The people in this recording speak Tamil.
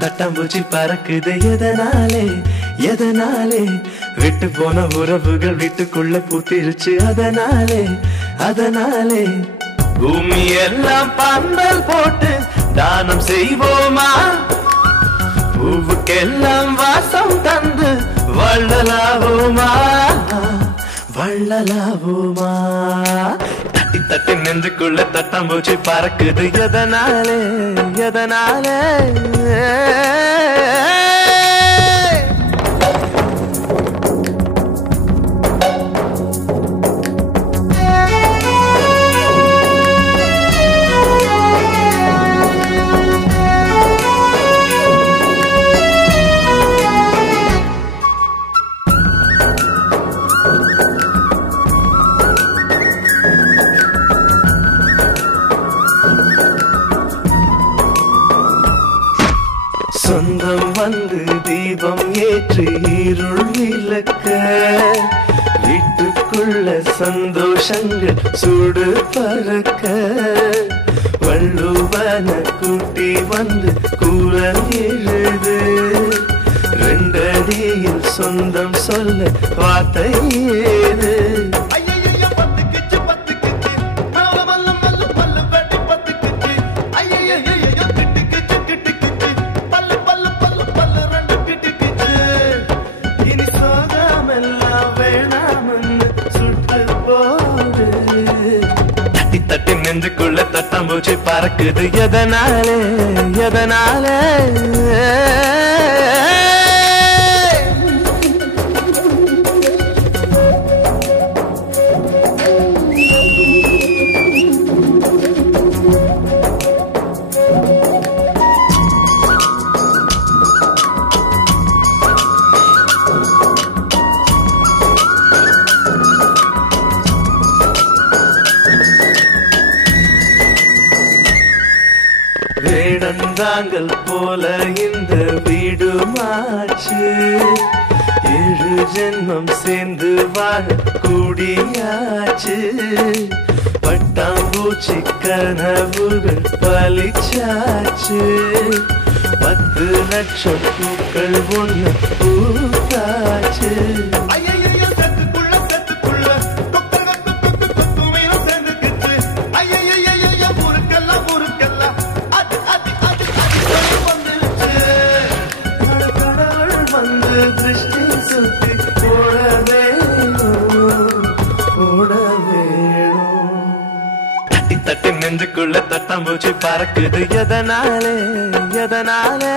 தட்டாம்பூச்சி பறக்குது எதனாலே எதனாலே விட்டு போன உறவுகள் வீட்டுக்குள்ள பூத்திருச்சு அதனாலே அதனாலே பூமி எல்லாம் பந்தல் போட்டு தானம் செய்வோமா பூவுக்கெல்லாம் வாசம் தந்து வள்ளலாவோமா வள்ளலாவோமா தட்டி தட்டி நெஞ்சுக்குள்ள தட்டாம்பூச்சி பறக்குது எதனாலே எதனாலே சொந்தம் வந்து தீபம் ஏற்றி இருள் விளக்க வீட்டுக்குள்ள சந்தோஷங்கள் சூடு பறக்க வள்ளுவன கூட்டி வந்து கூறல் எழுது ரெண்டடியில் சொந்தம் சொல்ல வார்த்தை ஏது தட்டி நெஞ்சுக்குள்ள தட்டாம்பூச்சி பறக்குது எதனாலே எதனாலே வேடந்தாங்கள் போல இந்த வீடு மாச்சு ஏழு ஜென்மம் சேர்ந்து வாழ கூடியாச்சு பட்டாம்பூச்சி கனவுகள் பலிச்சாச்சு 10 லட்சம் பூக்கள் ஒண்ணு பூத்தாச்சு தட்டி நெஞ்சுக்குள்ள தட்டாம்பூச்சி பறக்குது எதனாலே எதனாலே